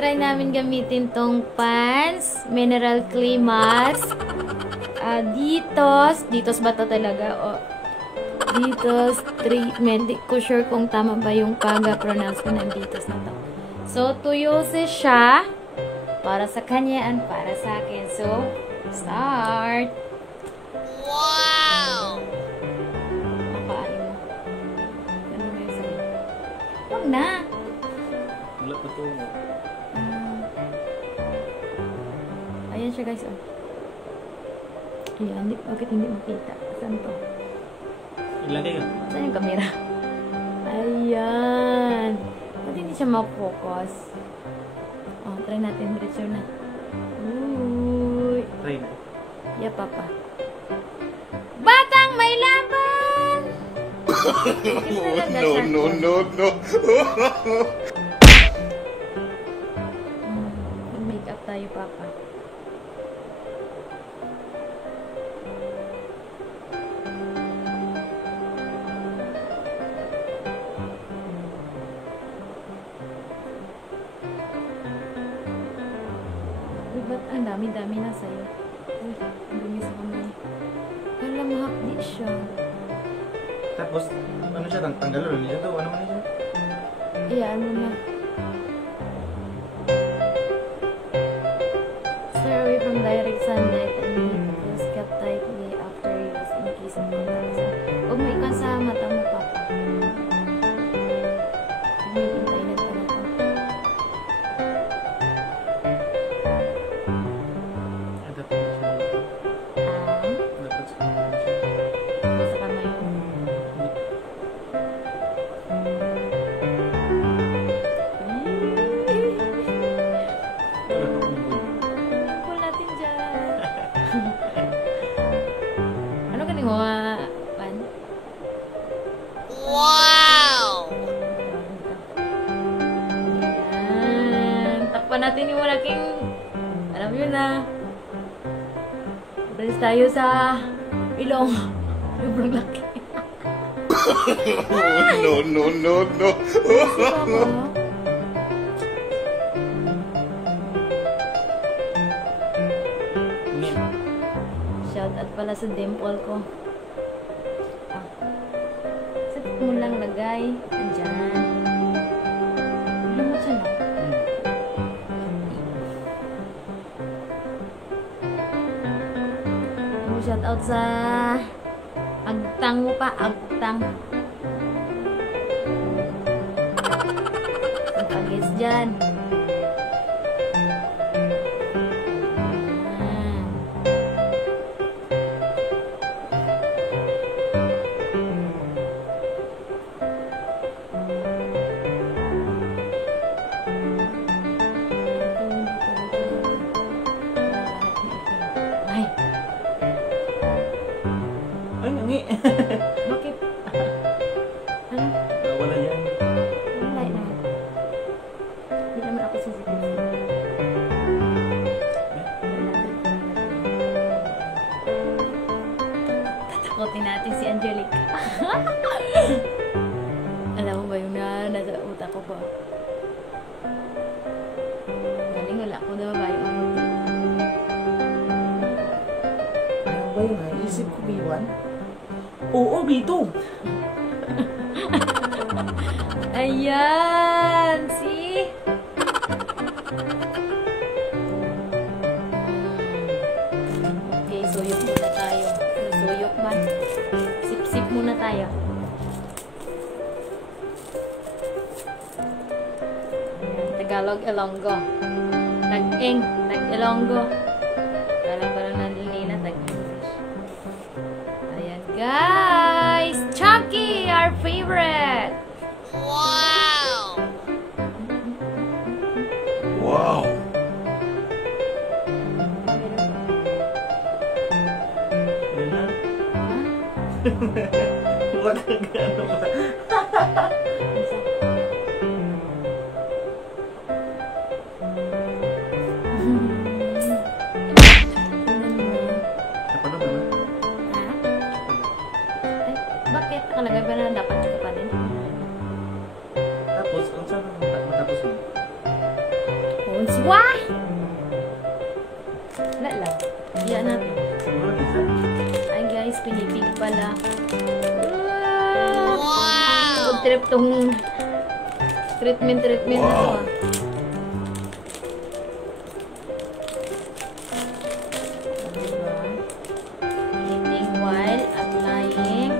try namin gamitin tong Pants Mineral Clay Mask. Ditos ba ito talaga? O, Ditos treatment. Di ko sure kung tama ba yung pag-pronounce ko ng Ditos na to. So, 2 uses siya. Para sa kanya and para sa akin. So, start! Wow! Makain mo. Ano ba yung sa'yo? Huwag na! Wala pa ito. Ayan siya guys. Oh. Ayan, bakit hindi makita? Saan to? Ilagay ka. Saan yung camera? Ayan. Ba't hindi siya ma-focus? Oh, try natin. Diretso na. Uy. Try na. Yeah, papa. Batang may laban! No. Mag-makeup tayo, papa. Ba't ang dami-dami na sa'yo? Uy, ang dumi sa kamay. Alam, mahapdi siya. Tapos, ano siya? Tanggalon niya ito. Ano man siya? Ayan mo na. Stay away from direct sunlight and heat. Just kept tightly after use in case of contact. Huwag mo ikan sa mata mo, papa. May internet pa na to. Dapat siya dito. Dapat siya dito. Sa kamay mo. Wala pa kong good. Pull natin dyan. Ano ka mo, Pan? Wow! Ayan. Takpan natin yung malaking, alam yun na. Brace tayo sa ilong. Sobrang laki. No. Hindi. Shout out pala sa dimple ko. Sakit mo lang lagay. Andyan. Lumot siya na. Shout out sa agtang mo pa. Agtang. Ang pagis dyan. Ay, Ay, nangi. bakit? Ano? Wala yan. Wala naman. Hindi naman ako sensitive. Tatakotin natin si Angelica. Alam mo ba yung nasa utak ko ba? Galing wala ko na ba yung ako. Ano ba yun? Naisip ko B1? Oo, B2. Ayan! See? Okay, suyok muna tayo. Suyok man. Sip-sip muna tayo. Ayan, Tagalog, Ilonggo. Tag-ing, Tag-Ilonggo. Kala parang nalilina, Tag-English. Ayan, guys! Chucky, our favorite! Wow. Yun na. Wag kang gano'n pa. Napanood naman. Ay, bakit? Nakalagay ba na dapat ko pa din? Tapos, kung saan matapos mo? Uy, minutes. Why? Wala lang. Iyan natin. Ay guys, pinipig pala. Wow! Good trip tong treatment na to ah. Eating while applying.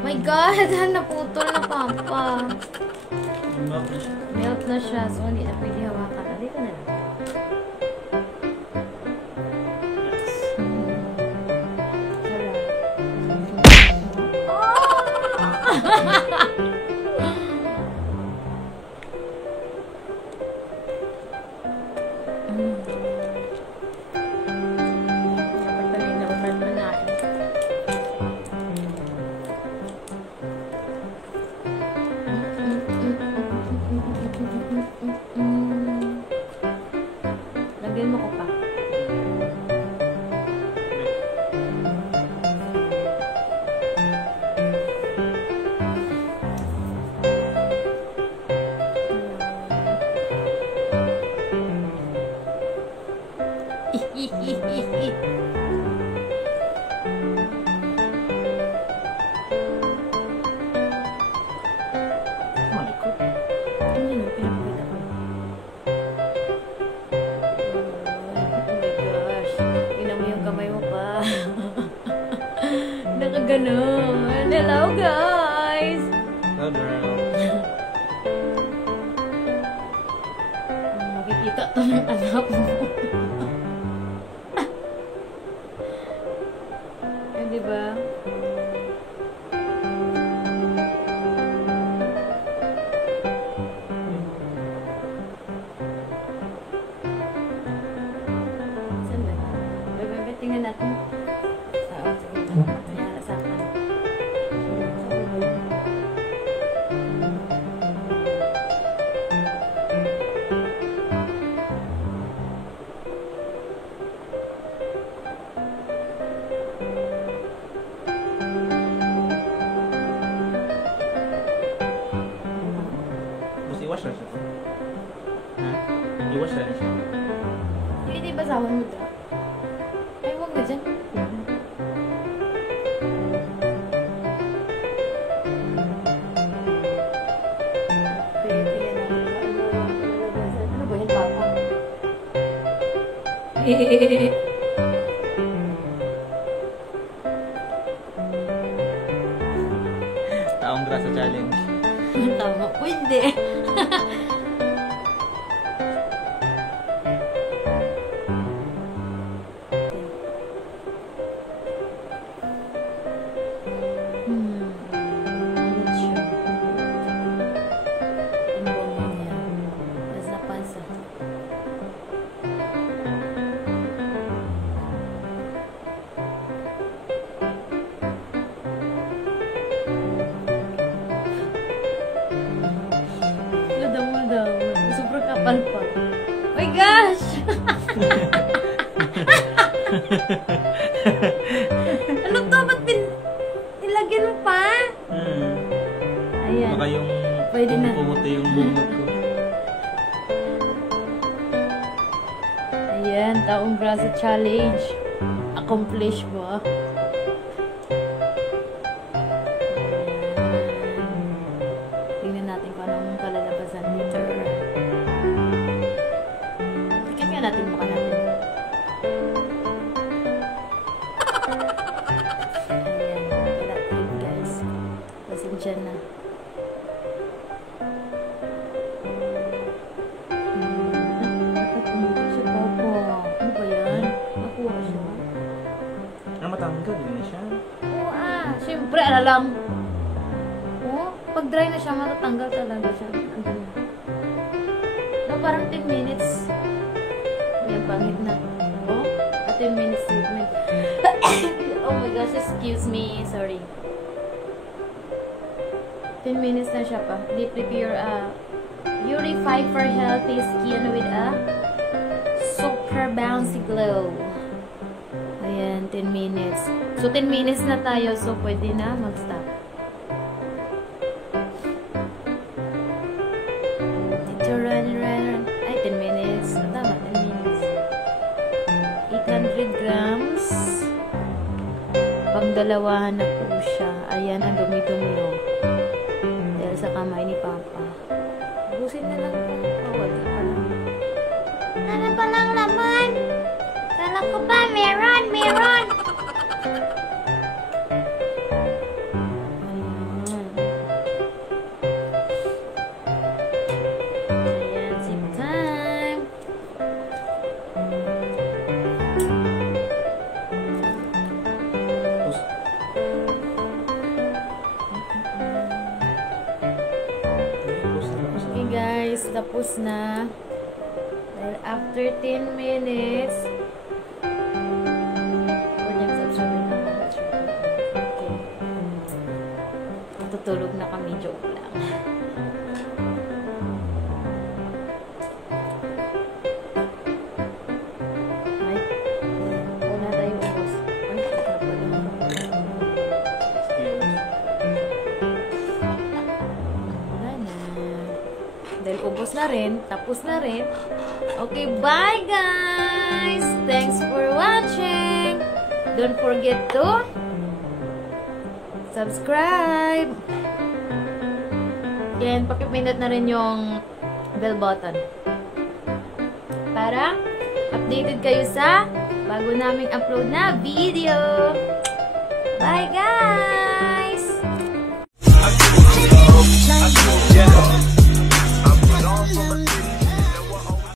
My God! Naputol na pampa. Melt na siya. So, hindi na pwede hawakan. Halika na lang. Lagyan mo ko pa. Nakaganon. Hello, guys! Hello, girl. Makikita to ng anak mo. Eh, diba? Saan ba? Bebe, tingnan natin. Mayara sa akin. Tapos i-wash na siya. Ha? I-wash na siya. Hindi basawan mo ito. Ay, huwag ka dyan. Ano ba yun, Papa? Taong grasa challenge. Tama, pwede. Ano siya? Ang bango niya. Nasa pansa. Madamol-damol. Sobrang kapal pa. Oh my gosh! Ano to? Ba't nilagyan mo pa? Ayan. Baka yung Pwede na. pumuti yung bungot ko. Ayan, taong braso challenge. Accomplish ba? Tingnan natin kung anong kalalabasan dito. Bakit nga natin mukha natin? Ayan, wala tayo guys. Pasensya na. Dapat umuwi siya, Papa. Ano ba yan? Nakuha siya. Ah, matanggal din siya. Oo siyempre, alam. Oo, pag dry na siya, matatanggal talaga siya. Andun na. No, parang 10 minutes. Ayan, pangit na. Oh, 10 minutes treatment. Oh my gosh, excuse me. Sorry. 10 minutes na siya pa. Deeply pure, purify for healthy skin with a super bouncy glow. Ayan, 10 minutes. So, 10 minutes na tayo. So, pwede na mag-stop. Dito, run. nagdalawahan na po siya. Ayan, ang dumi-dumi oh. Dahil sa kamay ni Papa. Busin na lang po. Oh, wala pa lang. Ano pa lang naman? Kala ko ba meron? Meron! Ayan, sip time. Tapos, Okay guys, tapos na. Dahil after 10 minutes, okay. Tutulog na kami, joke lang. Ay, wala tayo ubos. Ay, wala pala. Wala na. Dahil ubos na rin, tapos na rin. Okay, bye guys! Thanks for watching! Don't forget to subscribe! And pakipindot na rin yung bell button para updated kayo sa bago naming upload na video. Bye guys!